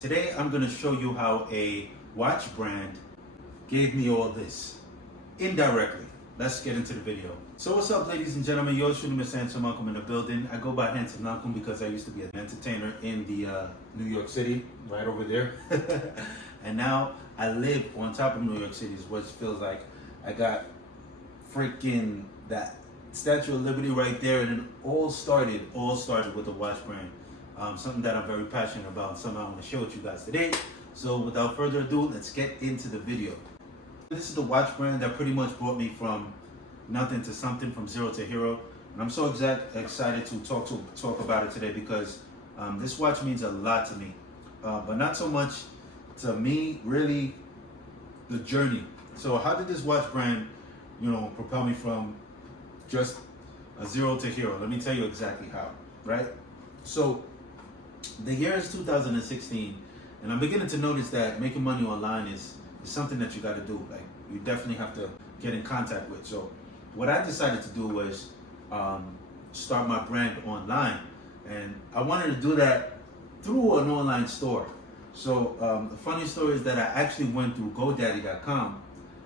Today I'm going to show you how a watch brand gave me all this indirectly. Let's get into the video. So what's up, ladies and gentlemen? Yours truly, Mr. Handsome Malcolm in the building. I go by Handsome Malcolm because I used to be an entertainer in the New York City, right over there. And now I live on top of New York City, which feels like I got freaking that Statue of Liberty right there, and it all started with a watch brand. Something that I'm very passionate about, and something I want to share with you guys today. So without further ado, let's get into the video. This is the watch brand that pretty much brought me from nothing to something, from zero to hero. And I'm so excited to talk about it today because this watch means a lot to me. But not so much to me, really, the journey. So how did this watch brand, propel me from just a zero to hero? Let me tell you exactly how, right? So the year is 2016, and I'm beginning to notice that making money online is something that you got to do. Like, you definitely have to get in contact with. So what I decided to do was start my brand online, and I wanted to do that through an online store. So the funny story is that I actually went through GoDaddy.com.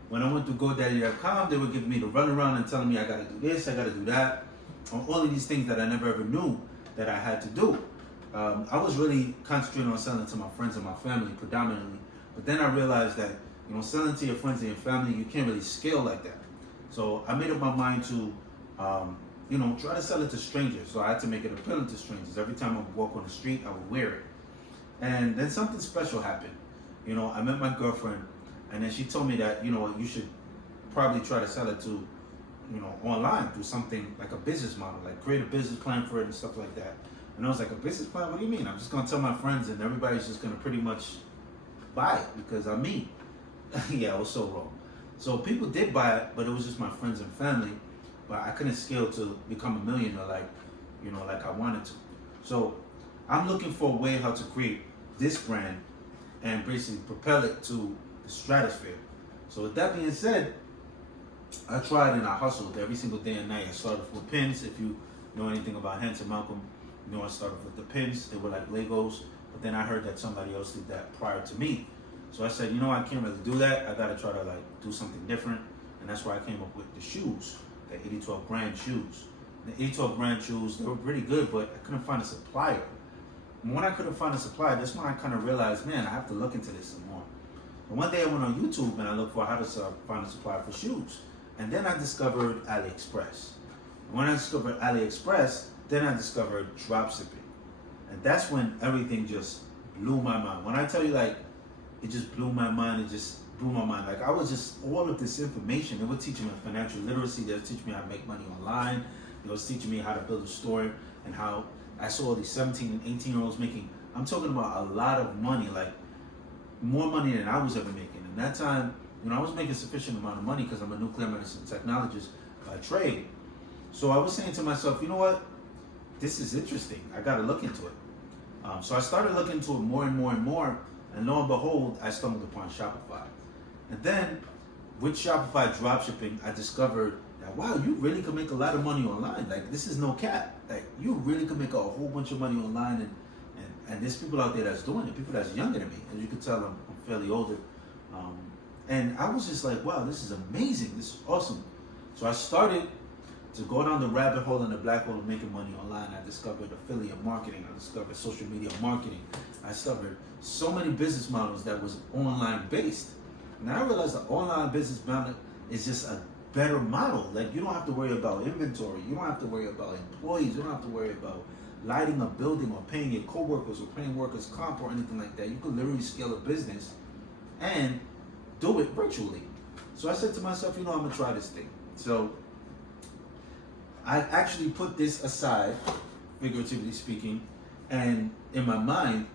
When I went through GoDaddy.com, they were giving me the runaround and telling me I got to do this, I got to do that, on all of these things that I never ever knew that I had to do. I was really concentrating on selling to my friends and my family predominantly, but then I realized that selling to your friends and your family, you can't really scale like that. So I made up my mind to try to sell it to strangers. So I had to make it appealing to strangers. Every time I would walk on the street, I would wear it. And then something special happened. I met my girlfriend, and then she told me that you should probably try to sell it to online through something like a business model, like create a business plan for it and stuff like that. And I was like, a business plan? What do you mean? I'm just gonna tell my friends and everybody's just gonna pretty much buy it because I'm me. Yeah, I was so wrong. So people did buy it, but it was just my friends and family. But I couldn't scale to become a millionaire like I wanted to. So I'm looking for a way how to create this brand and basically propel it to the stratosphere. So with that being said, I tried and I hustled every single day and night. I started with pins. If you know anything about Handsome Malcolm, I started with the pins. They were like Legos, but then I heard that somebody else did that prior to me. So I said, I can't really do that. I gotta try to do something different, and that's why I came up with the shoes, the 8012 brand shoes. The 8012 brand shoes, they were pretty good, but I couldn't find a supplier. And when I couldn't find a supplier, that's when I kind of realized, man, I have to look into this some more. And one day I went on YouTube and I looked for how to find a supplier for shoes. And then I discovered Aliexpress. And when I discovered Aliexpress, then I discovered dropshipping. And that's when everything just blew my mind. When I tell you, it just blew my mind, it just blew my mind. I was just, all of this information, they were teaching me financial literacy, they were teaching me how to make money online, they were teaching me how to build a store, and how I saw all these 17 and 18-year-olds making, I'm talking about a lot of money, more money than I was ever making. And that time, I was making sufficient amount of money because I'm a nuclear medicine technologist by trade. So I was saying to myself, you know what? This is interesting. I got to look into it. So I started looking into it more and more and more. And lo and behold, I stumbled upon Shopify. And then with Shopify dropshipping, I discovered that, wow, you really can make a lot of money online. This is no cap. You really can make a whole bunch of money online. And there's people out there that's doing it, people that's younger than me. As you can tell, I'm fairly older. And I was just like, wow, this is amazing. This is awesome. So I started to go down the rabbit hole and the black hole of making money online. I discovered affiliate marketing. I discovered social media marketing. I discovered so many business models that was online based. And I realized the online business model is just a better model. You don't have to worry about inventory. You don't have to worry about employees. You don't have to worry about lighting a building or paying your coworkers or paying workers comp or anything like that. You can literally scale a business and do it virtually. So I said to myself, I'm gonna try this thing. So I actually put this aside, figuratively speaking, and in my mind,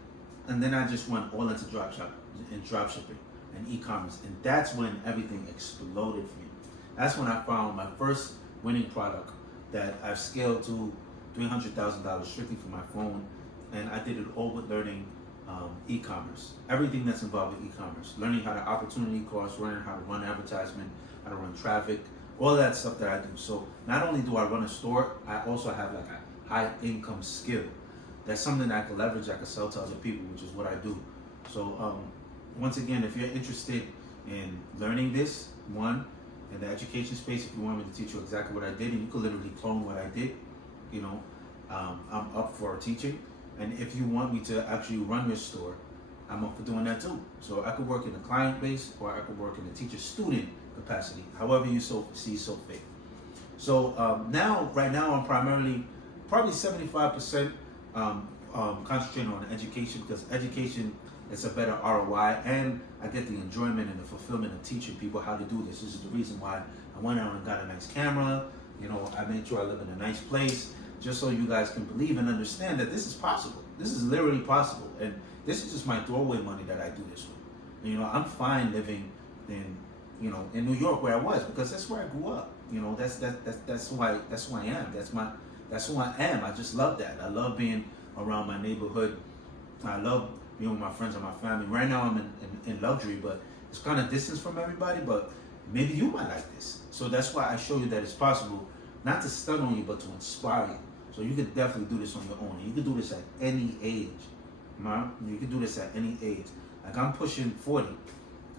and then I just went all into dropshipping and e-commerce, and that's when everything exploded for me. That's when I found my first winning product that I've scaled to $300,000 strictly for my phone, and I did it all with learning e-commerce. Everything that's involved with e-commerce. Learning how to opportunity cost, learning how to run advertisement, how to run traffic, all that stuff that I do. So not only do I run a store, I also have a high income skill. That's something that I can leverage, I can sell to other people, which is what I do. So once again, if you're interested in learning this, one, in the education space, if you want me to teach you exactly what I did, and you could literally clone what I did, you know, I'm up for teaching. And if you want me to actually run your store, I'm up for doing that too. So I could work in the client base, or I could work in the teacher-student capacity, however you see fit. So right now, I'm probably 75% concentrating on education, because education is a better ROI, and I get the enjoyment and the fulfillment of teaching people how to do this. This is the reason why I went out and got a nice camera. I made sure I live in a nice place, just so you guys can believe and understand that this is possible. This is literally possible, and this is just my throwaway money that I do this with. I'm fine living in New York, where I was, because that's where I grew up. That's who I am. That's who I am. I just love that. I love being around my neighborhood. I love being with my friends and my family. Right now I'm in luxury, but it's kind of distance from everybody, but maybe you might like this. So that's why I show you that it's possible, not to stun on you, but to inspire you. So you could definitely do this on your own. You could do this at any age. You could do this at any age. Like, I'm pushing 40,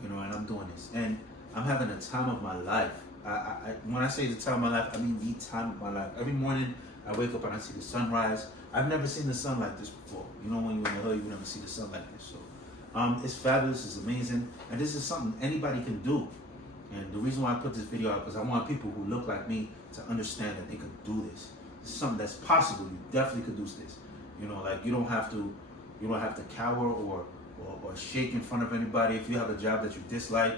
and I'm doing this. And I'm having the time of my life. When I say the time of my life, I mean the time of my life. Every morning I wake up and I see the sunrise. I've never seen the sun like this before. When you're in the hood, you never see the sun like this. So it's fabulous, it's amazing. And this is something anybody can do. And the reason why I put this video out, because I want people who look like me to understand that they could do this. It's something that's possible. You definitely could do this. You don't have to cower or shake in front of anybody. If you have a job that you dislike,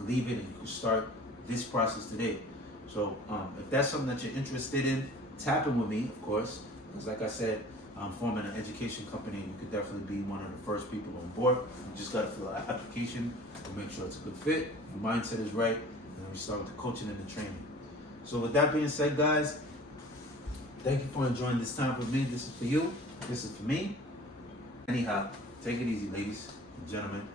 leave it, and you can start this process today. So if that's something that you're interested in, tap in with me, of course, because like I said, I'm forming an education company, and you could definitely be one of the first people on board. You just got to fill out an application to make sure it's a good fit, your mindset is right, and then we start with the coaching and the training. So with that being said, guys, thank you for enjoying this time with me. This is for you. This is for me. Anyhow, take it easy, ladies and gentlemen.